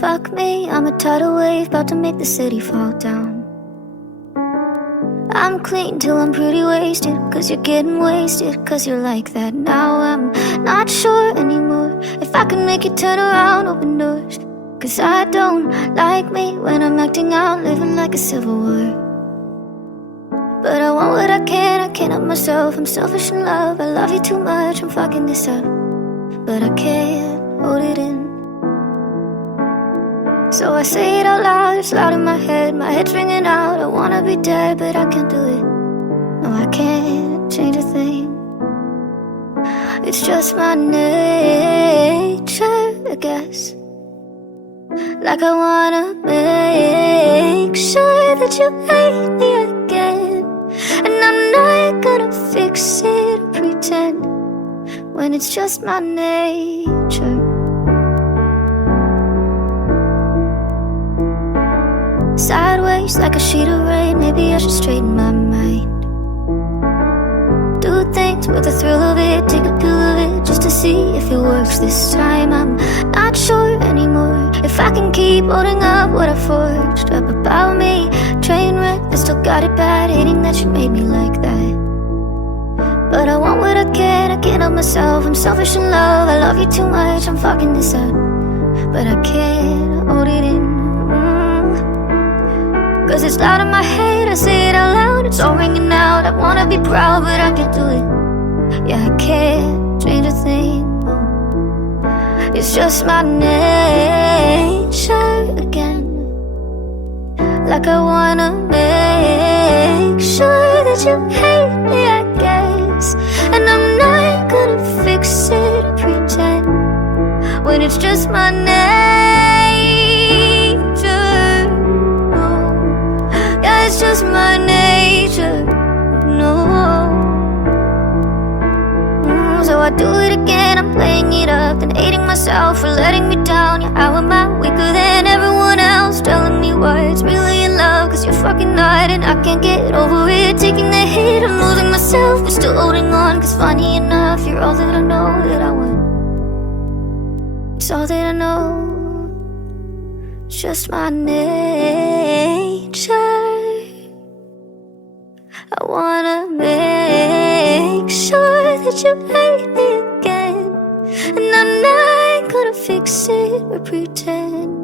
Fuck me, I'm a tidal wave about to make the city fall down. I'm clean till I'm pretty wasted, cause you're getting wasted, cause you're like that. Now I'm not sure anymore if I can make you turn around, open doors. Cause I don't like me when I'm acting out, living like a civil war. But I want what I can't help myself. I'm selfish in love, I love you too much, I'm fucking this up. But I can't hold it in. So I say it out loud, it's loud in my head's ringing out. I wanna be dead, but I can't do it. No, I can't change a thing. It's just my nature, I guess. Like I wanna make sure that you hate me again. And I'm not gonna fix it or pretend when it's just my nature. Sideways like a sheet of rain, maybe I should straighten my mind. Do things with the thrill of it, take a pill of it, just to see if it works this time. I'm not sure anymore if I can keep holding up what I forged up about me. Train wreck, I still got it bad, hating that you made me like that. But I want what I can't help myself. I'm selfish in love, I love you too much, I'm fucking this up. But I can't hold it in. Cause it's loud in my head, I say it out loud, it's all ringing out. I wanna be proud, but I can't do it. Yeah, I can't change a thing. It's just my nature again. Like I wanna make sure that you hate me, I guess. And I'm not gonna fix it or pretend when it's just my nature. It's just my nature, no. So I do it again, I'm playing it up, then hating myself for letting me down. Yeah, how am I weaker than everyone else? Telling me why it's really in love, cause you're fucking not, and I can't get over it. Taking the hit, I'm losing myself, but still holding on. Cause funny enough, you're all that I know that I want. It's all that I know. It's just my nature. I wanna make sure that you hate me again. And I'm not gonna fix it or pretend